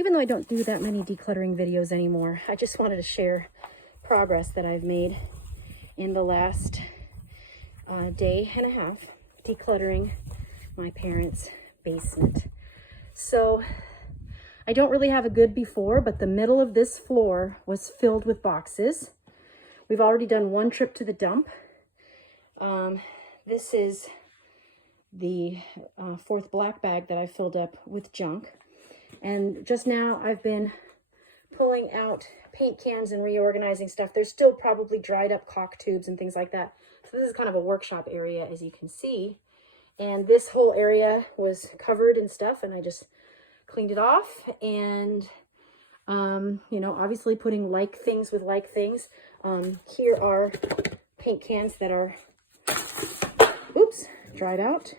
even though I don't do that many decluttering videos anymore, I just wanted to share progress that I've made in the last day and a half decluttering my parents' basement. So I don't really have a good before, but the middle of this floor was filled with boxes. We've already done one trip to the dump. This is the fourth black bag that I filled up with junk. And just now I've been pulling out paint cans and reorganizing stuff. There's still probably dried up caulk tubes and things like that. So this is kind of a workshop area, as you can see. And this whole area was covered in stuff, and I just cleaned it off. And, you know, obviously putting like things with like things. Here are paint cans that are, oops, dried out.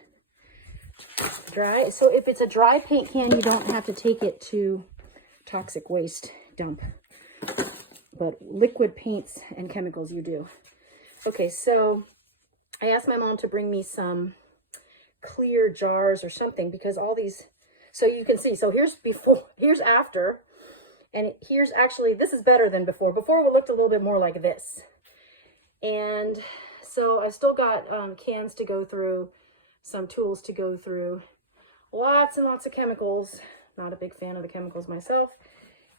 Dry. So if it's a dry paint can, you don't have to take it to toxic waste dump. But liquid paints and chemicals, you do. Okay, so I asked my mom to bring me some clear jars or something, because all these, so you can see, so here's before, here's after, and here's actually, this is better than before. Before it looked a little bit more like this. And so I still got cans to go through, some tools to go through, lots and lots of chemicals. Not a big fan of the chemicals myself.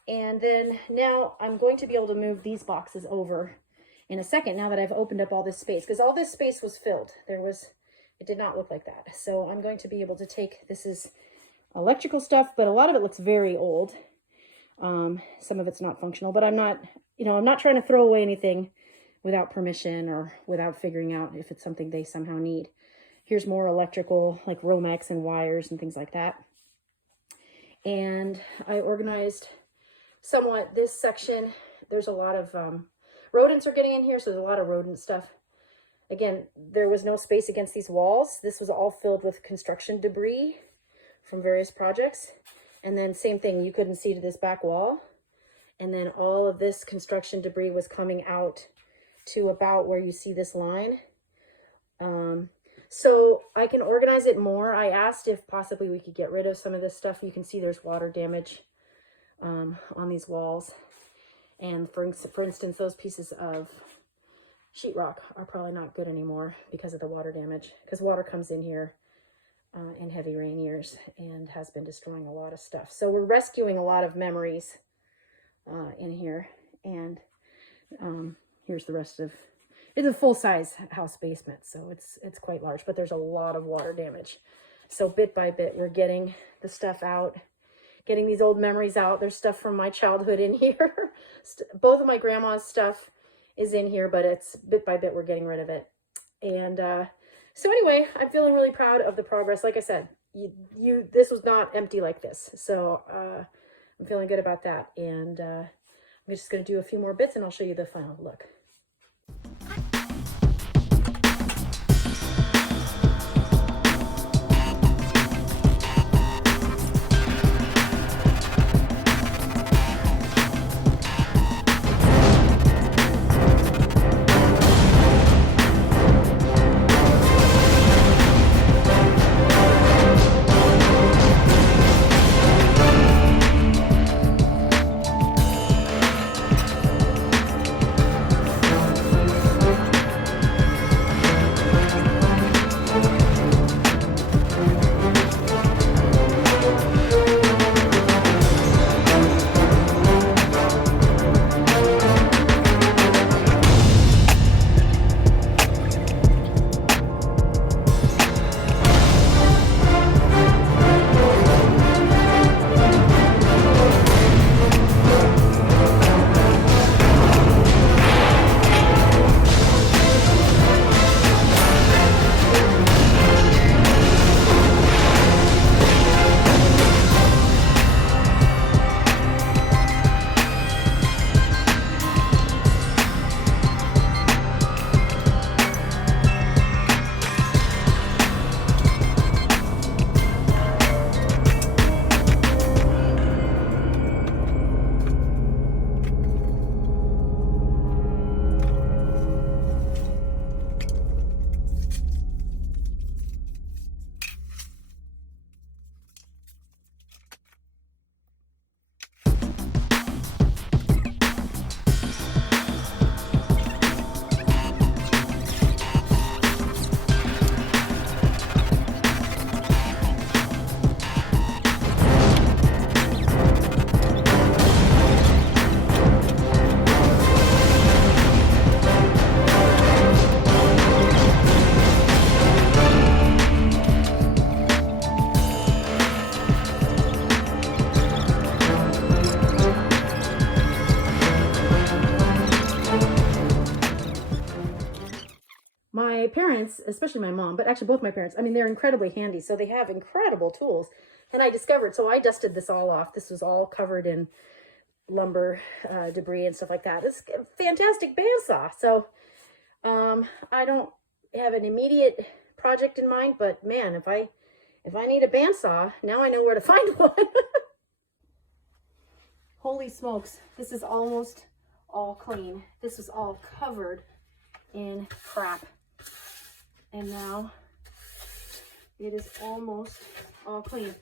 And then now I'm going to be able to move these boxes over in a second, now that I've opened up all this space, because all this space was filled. It did not look like that. So I'm going to be able to take, this is electrical stuff, but a lot of it looks very old. Some of it's not functional, but I'm not, you know, I'm not trying to throw away anything without permission or without figuring out if it's something they somehow need. Here's more electrical, like Romex and wires and things like that. And I organized somewhat this section. There's a lot of rodents are getting in here, so there's a lot of rodent stuff. Again, there was no space against these walls. This was all filled with construction debris from various projects. And then same thing, you couldn't see to this back wall. And then all of this construction debris was coming out to about where you see this line. So I can organize it more. I asked if possibly we could get rid of some of this stuff. You can see there's water damage on these walls. And for instance, those pieces of sheetrock are probably not good anymore because of the water damage, because water comes in here in heavy rain years and has been destroying a lot of stuff. So we're rescuing a lot of memories in here. And here's the rest of, it's a full-size house basement, so it's quite large, but there's a lot of water damage. So bit by bit, we're getting the stuff out, getting these old memories out. There's stuff from my childhood in here. Both of my grandma's stuff is in here, but it's bit by bit, we're getting rid of it. And so anyway, I'm feeling really proud of the progress. Like I said, this was not empty like this. So I'm feeling good about that. And I'm just going to do a few more bits and I'll show you the final look. parents, especially my mom, but actually both my parents, I mean, they're incredibly handy. So they have incredible tools. And I discovered, so I dusted this all off. This was all covered in lumber debris and stuff like that. It's a fantastic bandsaw. So I don't have an immediate project in mind, but man, if I need a bandsaw, now I know where to find one. Holy smokes, this is almost all clean. This was all covered in crap. And now it is almost all clean.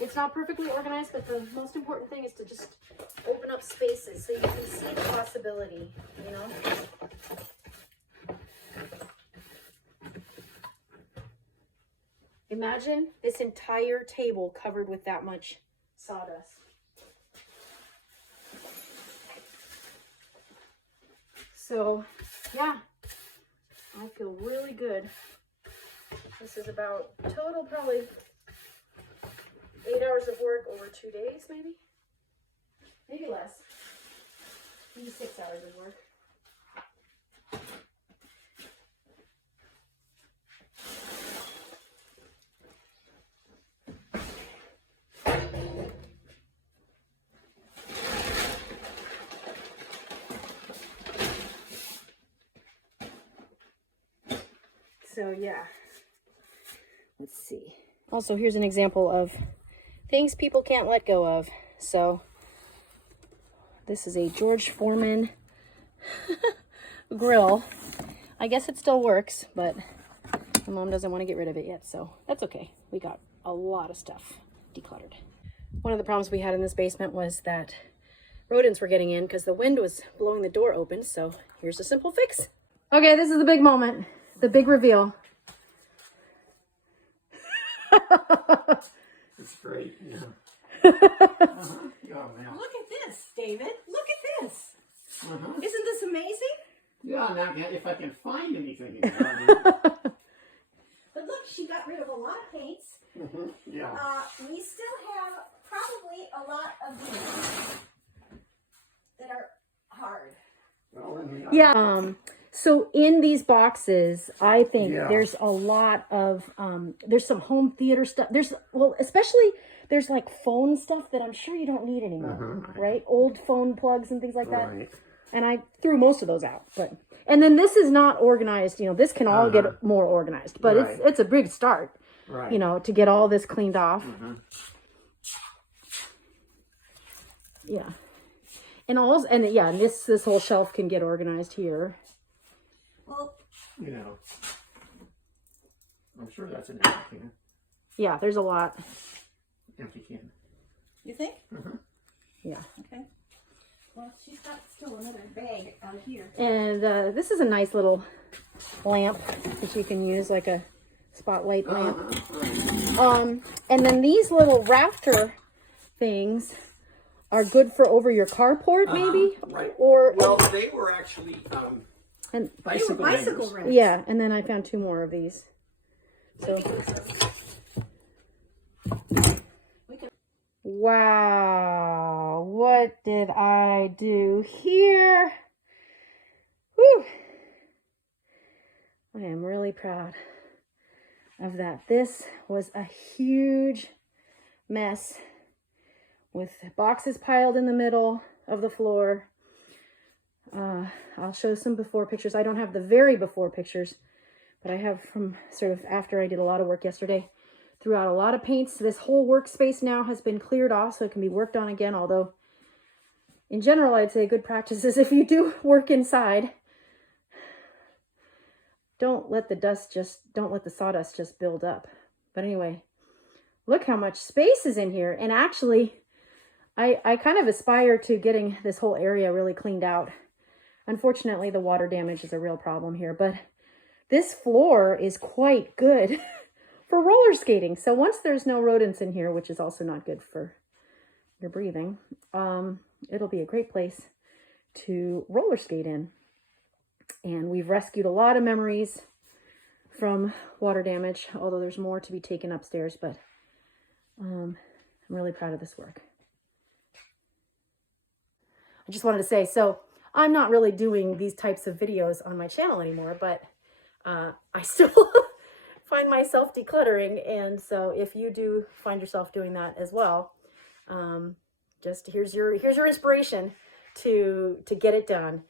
It's not perfectly organized, but the most important thing is to just open up spaces so you can see the possibility, you know? Imagine this entire table covered with that much sawdust. So, yeah, I feel really good. This is about total probably 8 hours of work over 2 days, maybe less, maybe 6 hours of work. So yeah, let's see. Also, here's an example of things people can't let go of. So this is a George Foreman grill. I guess it still works, but my mom doesn't want to get rid of it yet, so that's okay. We got a lot of stuff decluttered. One of the problems we had in this basement was that rodents were getting in because the wind was blowing the door open, so here's a simple fix. Okay, this is the big moment. The big reveal. It's great, yeah. Oh, man. Look at this, David. Look at this. Uh-huh. Isn't this amazing? Yeah, now if I can find anything. But look, she got rid of a lot of paints. Yeah. We still have probably a lot of these that are hard. Well, Yeah. So in these boxes, I think Yeah. there's a lot of, there's some home theater stuff. Especially there's like phone stuff that I'm sure you don't need anymore, right? Old phone plugs and things like that. Right. And I threw most of those out. And then this is not organized, this can all get more organized, but Right. it's a big start, Right. to get all this cleaned off. Yeah. And this whole shelf can get organized here. Well, I'm sure that's an empty can. Yeah, there's a lot. Empty can. you think? Yeah. Okay. Well, she's got still another bag out here. And this is a nice little lamp that you can use like a spotlight lamp. And then these little rafter things are good for over your carport, maybe? Right. Or Well, they were actually and bicycle hangers. racks. yeah, and then I found 2 more of these. So wow, what did I do here? Whew. I am really proud of that. This was a huge mess with boxes piled in the middle of the floor. I'll show some before pictures. I don't have the very before pictures, but I have from sort of after I did a lot of work yesterday. Threw out a lot of paints. This whole workspace now has been cleared off so it can be worked on again, although in general I'd say good practice is if you do work inside, don't let the sawdust just build up. But anyway, look how much space is in here. And actually, I kind of aspire to getting this whole area really cleaned out. Unfortunately, the water damage is a real problem here, but this floor is quite good for roller skating. So once there's no rodents in here, which is also not good for your breathing, it'll be a great place to roller skate in. And we've rescued a lot of memories from water damage, although there's more to be taken upstairs, but I'm really proud of this work. I just wanted to say, so I'm not really doing these types of videos on my channel anymore, but I still find myself decluttering. And so if you do find yourself doing that as well, just here's your inspiration to get it done.